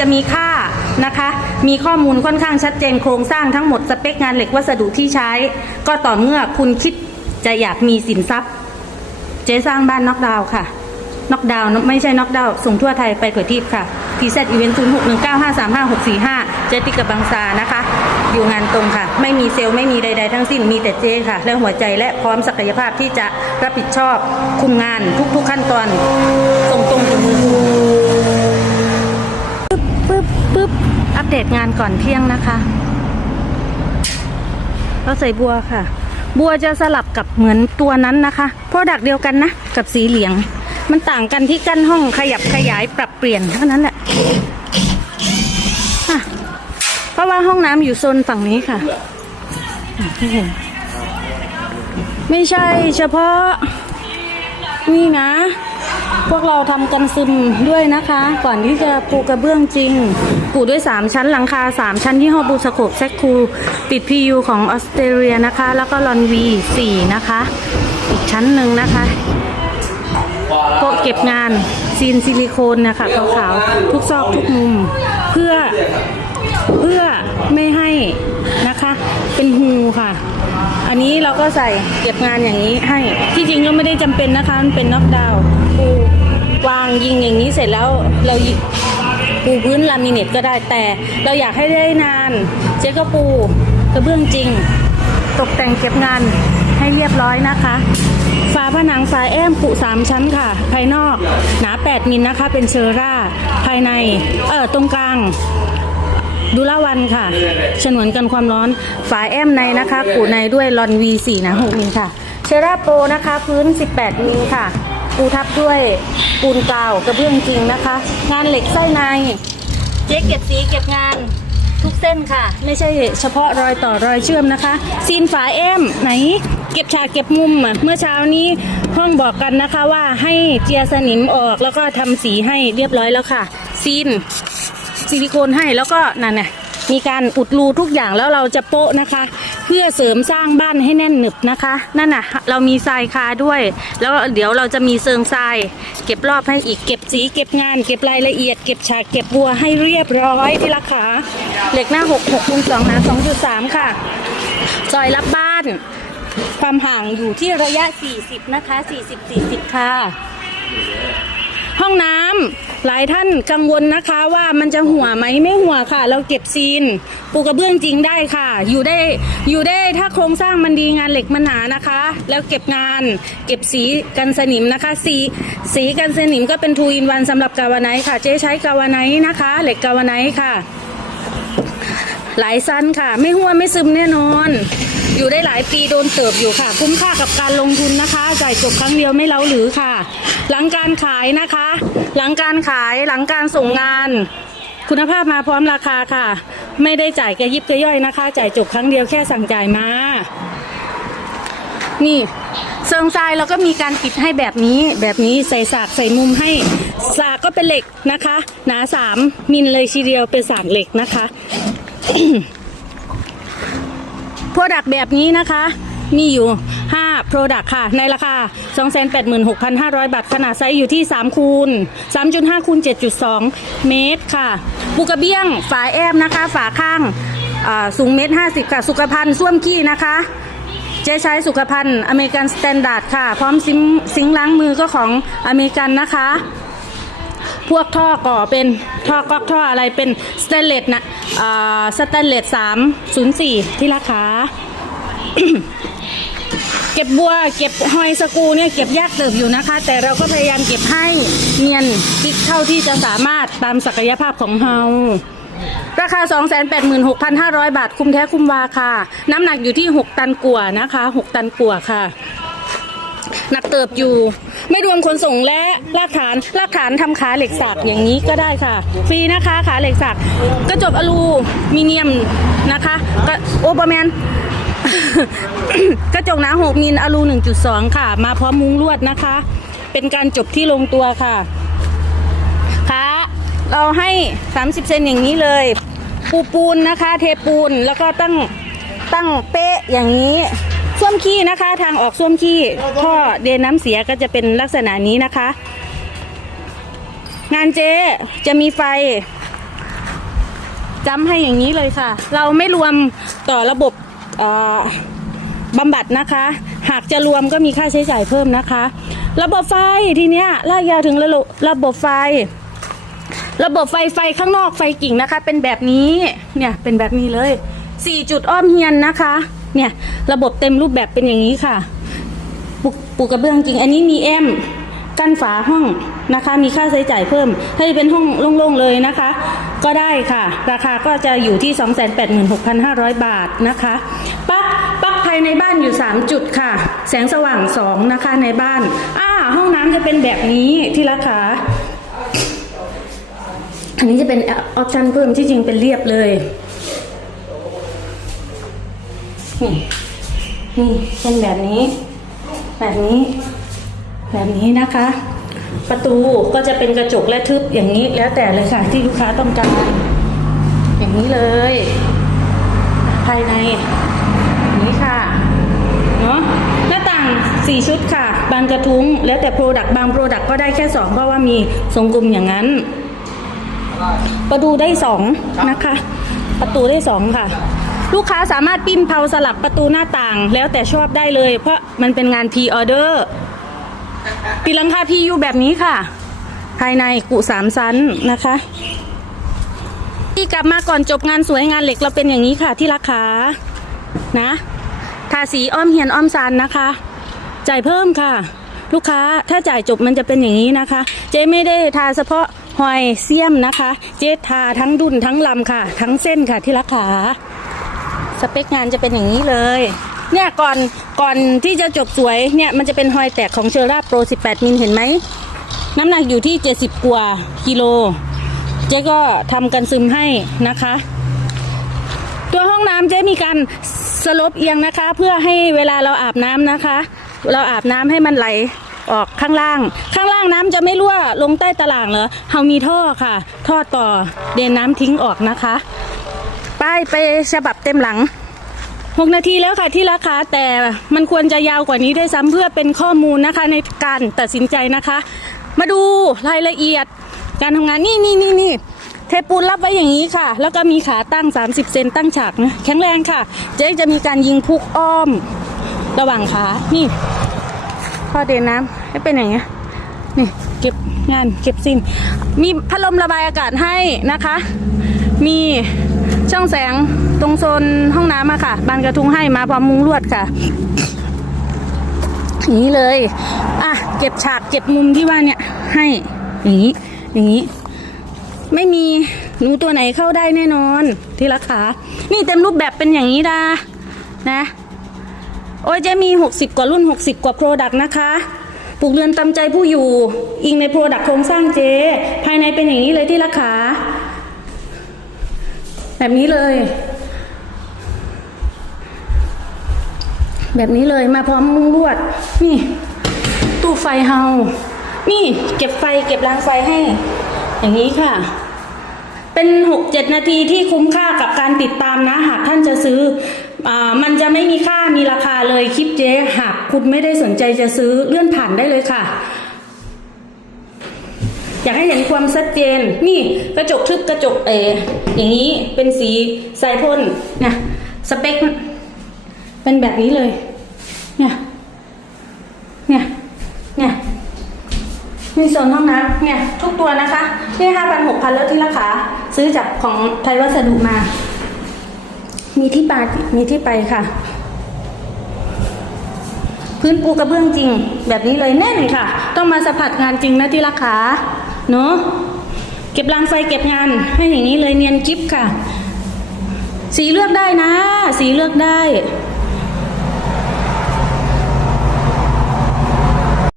จะมีค่านะคะ มีข้อมูลค่อนข้างชัดเจนโครงสร้างทั้งหมดสเปคงานเหล็กวัสดุที่ใช้ ก็ต่อเมื่อคุณคิดจะอยากมีสินทรัพย์ เจ๊สร้างบ้านน็อกดาวน์ค่ะน็อกดาวน์ไม่ใช่น็อกดาวน์ส่งทั่วไทยไปกว่าที่ค่ะทีเซตอีเวนต์ศูนย์หกหนึ่งเก้าห้าสามห้าหกสี่ห้าเจ๊ติกับบางซานะคะ อยู่งานตรงค่ะ ไม่มีเซลล์ไม่มีใด ๆ ทั้งสิ้นมีแต่เจ๊ค่ะและหัวใจและพร้อมศักยภาพที่จะรับผิดชอบคุมงานทุกๆขั้นตอนส่งตรงถึงมือ ปึ๊บปึ๊บอัปเดตงานก่อนเที่ยงนะคะเราใส่บัวค่ะ บัวจะสลับกับเหมือนตัวนั้นนะคะเพรดักเดียวกันนะ กับสีเหลือง มันต่างกันที่กั้นห้องขยับขยายปรับเปลี่ยนเท่านั้นแหละเพราะว่าห้องน้ำอยู่โซนฝั่งนี้ค่ะไม่เห็นไม่ใช่เฉพาะ นี่นะ พวกเราทำกันซึมด้วยนะคะ ก่อนที่จะปูกระเบื้องจริง ปูด้วย 3 ชั้นหลังคา 3 ชั้นที่ห้อบูสโคบแซคคู ติด PU ของออสเตรเลียนะคะ แล้วก็ลอนวี4นะคะ อีกชั้นหนึ่งนะคะโต๊ะเก็บงานซีนซิลิโคนนะคะขาวๆทุกซอกทุกมุม เพื่อเพื่อไม่ให้นะคะ เป็นฮูค่ะ อันนี้เราก็ใส่เก็บงานอย่างนี้ให้ที่ จริงก็ไม่ได้จำเป็นนะคะ มันเป็นน็อกดาวน์ปูวางยิงอย่างนี้เสร็จแล้วเรายิปูพื้นลามิเนตก็ได้แต่เราอยากให้ได้นาน เจ๊ก็ปูกระเบื้องจริง ตกแต่งเก็บงานให้เรียบร้อยนะคะฝาผนังฝาแอมปุสามชั้นค่ะ ภายนอกหนา 8 มิลนะคะ เป็นเชอร่า ภายใน เออตรงกลาง ดูละวันค่ะ ฉนวนกันความร้อน ฝาแอมในนะคะกูในด้วยลอน V4 นะ6มิลค่ะ เชราโปรนะคะ พื้น 18มิลค่ะปูทับด้วยปูนกาวกระเบื้องจริงนะคะ งานเหล็กไส้ในเจ๊เก็บสีเก็บงานทุกเส้นค่ะ ไม่ใช่เฉพาะรอยต่อรอยเชื่อมนะคะ ซีนฝาแอมไหน เก็บฉากเก็บมุมอะเมื่อเช้านี้ห้องบอกกันนะคะว่าให้เจียสนิมออกแล้วก็ทำสีให้เรียบร้อยแล้วค่ะ ซีนซิลิโคนให้แล้วก็นั่นน่ะมีการอุดรูทุกอย่างแล้วเราจะโปะนะคะ เพื่อเสริมสร้างบ้านให้แน่นหนึบนะคะ นั่นน่ะ เรามีทรายคาด้วย แล้วเดี๋ยวเราจะมีเซิงทราย เก็บรอบให้อีกเก็บสีเก็บงาน เก็บรายละเอียดเก็บฉากเก็บบัวให้เรียบร้อยที่ราคาเหล็กหน้า6 6คูณ2นา2.3 ค่ะซอยรับบ้าน ความห่างอยู่ที่ระยะ 40 นะคะ 40 40 ค่ะ ห้องน้ำหลายท่านกังวลนะคะว่ามันจะหัวไหมไม่หัวค่ะ เราเก็บซีนปูกระเบื้องจริงได้ค่ะ อยู่ได้อยู่ได้ถ้าโครงสร้างมันดีงานเหล็กมันหนานะคะ แล้วเก็บงาน เก็บสีกันสนิมนะคะ สีสีกันสนิมก็เป็นทูอินวันสำหรับกาวไนค่ะ เจ๊ใช้กาวไนนะคะ เหล็กกาวไนค่ะ หลายสั้นค่ะ ไม่หัวไม่ซึมแน่นอน อยู่ได้หลายปีโดนเติบอยู่ค่ะ คุ้มค่ากับการลงทุนนะคะ จ่ายจบครั้งเดียวไม่เล้าหรือค่ะ หลังการขายนะคะ หลังการขายหลังการส่งงาน คุณภาพมาพร้อมราคาค่ะ ไม่ได้จ่ายกระยิบกระย่อยนะคะ จ่ายจบครั้งเดียวแค่สั่งจ่ายมา นี่เซิงทรายเราก็มีการปิดให้แบบนี้แบบนี้ใส่สากใส่มุมให้สากก็เป็นเหล็กนะคะ หนาสามมิลเลยทีเดียวเป็นสากเหล็กนะคะ โปรดักแบบนี้นะคะ มีอยู่ 5 Product ค่ะ ในราคา 286,500 บาท ขนาดไซส์อยู่ที่ 3 คูณ 3.5 คูณ 7.2 เมตรค่ะปูกระเบี้ยง ฝาแอมนะคะ ฝาข้างสูงเมตร 50 ค่ะ สุขภัณฑ์ส้วมขี้นะคะเจ๊ใช้สุขภัณฑ์อเมริกันสแตนดาร์ดค่ะ พร้อมซิงซิงล้างมือก็ของอเมริกันนะคะ พวกท่อก่อเป็นท่อก๊อกท่ออะไรเป็นสแตนเลสนะอ่าสแตนเลส304ที่ราคาเก็บบัวเก็บหอยสกูเนี่ยเก็บยากเติบอยู่นะคะ แต่เราก็พยายามเก็บให้เนียนติดเท่าที่จะสามารถตามศักยภาพของเฮาราคา 286,500 บาท คุ้มแท้คุ้มวาค่ะ น้ำหนักอยู่ที่ 6 ตันกว่านะคะ 6 ตันกว่าค่ะ หนักเติบอยู่ ไม่รวมขนส่งและรากฐานรากฐานทำขาเหล็กสักอย่างนี้ก็ได้ค่ะ ฟรีนะคะขาเหล็กสักกระจกอลูมิเนียมนะคะโอเปอร์แมนกระจกหนา6มิลอลู 1.2 ค่ะ มาพร้อมมุ้งลวดนะคะ เป็นการจบที่ลงตัวค่ะค่ะเราให้ 30 เซนอย่างนี้เลย ปูปูนนะคะ เทปูนแล้วก็ตั้งตั้งเป๊ะอย่างนี้ ส้วมขี้นะคะ ทางออกส้วมขี้ท่อเดนน้ำเสียก็จะเป็นลักษณะนี้นะคะ งานเจจะมีไฟจำให้อย่างนี้เลยค่ะ เราไม่รวมต่อระบบบำบัดนะคะ หากจะรวมก็มีค่าใช้จ่ายเพิ่มนะคะ ระบบไฟทีเนี้ยลากยาวถึงระบบระบบไฟ ระบบไฟไฟข้างนอกไฟกิ่งนะคะ เป็นแบบนี้เนี่ยเป็นแบบนี้เลย 4 จุดอ้อมเฮียนนะคะ เนี่ย ระบบเต็มรูปแบบเป็นอย่างนี้ค่ะปปูกระเบื้องจริง อันนี้มีแอมกั้นฝาห้องนะคะ มีค่าใช้จ่ายเพิ่มถ้เป็นห้องโล่งๆเลยนะคะ ก็ได้ค่ะ ราคาก็จะอยู่ที่ 286,500 บาทนะคะปักปักภายในบ้านอยู่ 3 จุดค่ะ แสงสว่าง 2 นะคะในบ้านอ่าห้องน้ำจะเป็นแบบนี้ที่ราคาอันนี้จะเป็นออปชันเพิ่มที่จริงเป็นเรียบเลย นี่นี่เป็นแบบนี้ แบบนี้ แบบนี้นะคะ ประตูก็จะเป็นกระจกและทึบอย่างนี้แล้วแต่เลยค่ะที่ลูกค้าต้องการ อย่างนี้เลย ภายในอย่างนี้ค่ะเนาะหน้าต่าง 4 ชุดค่ะ บางกระทุ้งแล้วแต่โปรดักต์บางโปรดักต์ก็ได้แค่ 2 เพราะว่ามีทรงกลมอย่างนั้นประตูได้สองนะคะ ประตูได้สองค่ะ ลูกค้าสามารถปิ้นเผาสลับประตูหน้าต่าง แล้วแต่ชอบได้เลย เพราะมันเป็นงานพีออเดอร์ตีลังคาพีอยู่แบบนี้ค่ะ ภายในกุสามชั้นนะคะ ที่กลับมาก่อนจบงานสวยงานเหล็กเราเป็นอย่างนี้ค่ะที่ราคานะทาสีอ้อมเหียนอ้อมซานนะคะ จ่ายเพิ่มค่ะ ลูกค้าถ้าจ่ายจบมันจะเป็นอย่างนี้นะคะ เจ๊ไม่ได้ทาเฉพาะหอยเสียมนะคะ เจ๊ทาทั้งดุนทั้งลำค่ะ ทั้งเส้นค่ะที่ราคา สเปคงานจะเป็นอย่างนี้เลย เนี่ยก่อนก่อนที่จะจบสวยเนี่ยมันจะเป็นหอยแตกของเชอร่าโปร 18 มิลเห็นไหม น้ำหนักอยู่ที่ 70 กว่ากิโล เจ๊ก็ทำกันซึมให้นะคะ ตัวห้องน้ำเจ๊มีการสลบเอียงนะคะ เพื่อให้เวลาเราอาบน้ำนะคะ เราอาบน้ำให้มันไหลออกข้างล่าง ข้างล่างน้ำจะไม่รั่วลงใต้ตารางเหรอเฮามีท่อค่ะ ท่อต่อเดนน้ำทิ้งออกนะคะ ป้ายไปฉบับเต็มหลัง 6 นาทีแล้วค่ะที่ราคาแต่มันควรจะยาวกว่านี้ได้ซ้ำเพื่อเป็นข้อมูลนะคะในการตัดสินใจนะคะ มาดูรายละเอียดการทำงานนี่นี่นี่นี่เทปูนรับไว้อย่างนี้ค่ะ แล้วก็มีขาตั้ง 30 เซนตั้งฉากนะแข็งแรงค่ะ เจ๊จะมีการยิงพุกอ้อม ระหว่างขานี่พ่อเดนน้ำให้เป็นอย่างเงี้ยนี่เก็บงานเก็บซินมีพัดลมระบายอากาศให้นะคะ มี ช่องแสงตรงโซนห้องน้ำอะค่ะ บานกระทุงให้มาพร้อมมุ้งลวดค่ะอย่างนี้เลย อะ เก็บฉากเก็บมุมที่ว่าเนี่ย ให้ อย่างนี้ อย่างนี้ ไม่มีหนูตัวไหนเข้าได้แน่นอน ที่ราคา นี่เต็มรูปแบบเป็นอย่างนี้ดานะ โอ้ยเจะมี 60 กว่ารุ่น 60 กว่าโปรดักต์นะคะปลูกเรือนตามใจผู้อยู่ อิงในโปรดักต์โครงสร้างเจ ภายในเป็นอย่างนี้เลยที่ราคา แบบนี้เลย แบบนี้เลยมาพร้อมมุ้งลวด นี่ ตู้ไฟเฮา นี่ เก็บไฟเก็บรางไฟให้ อย่างนี้ค่ะ เป็นหกเจ็ดนาทีที่คุ้มค่ากับการติดตามนะ หากท่านจะซื้ออมันจะไม่มีค่ามีราคาเลยคลิปเจ๊หากคุณไม่ได้สนใจจะซื้อเลื่อนผ่านได้เลยค่ะ อยากให้เห็นความชัดเจน นี่กระจกทึบกระจกเอออย่างนี้เป็นสีสายพ่นนะสเปคเป็นแบบนี้เลย เนี่ย เนี่ย เนี่ยมีส่วนห้องน้ำเนี่ย ทุกตัวนะคะนี่ห้าพันหกพันแล้วที่ราคาซื้อจากของไทยวัสดุมา มีที่ปามีที่ไปค่ะ พื้นปูกระเบื้องจริง แบบนี้เลยแน่นค่ะ ต้องมาสัมผัสงานจริงนะที่ราคา เนาะเก็บรางไฟเก็บงานให้อย่างนี้เลยเนียนกิ๊บค่ะ สีเลือกได้นะ สีเลือกได้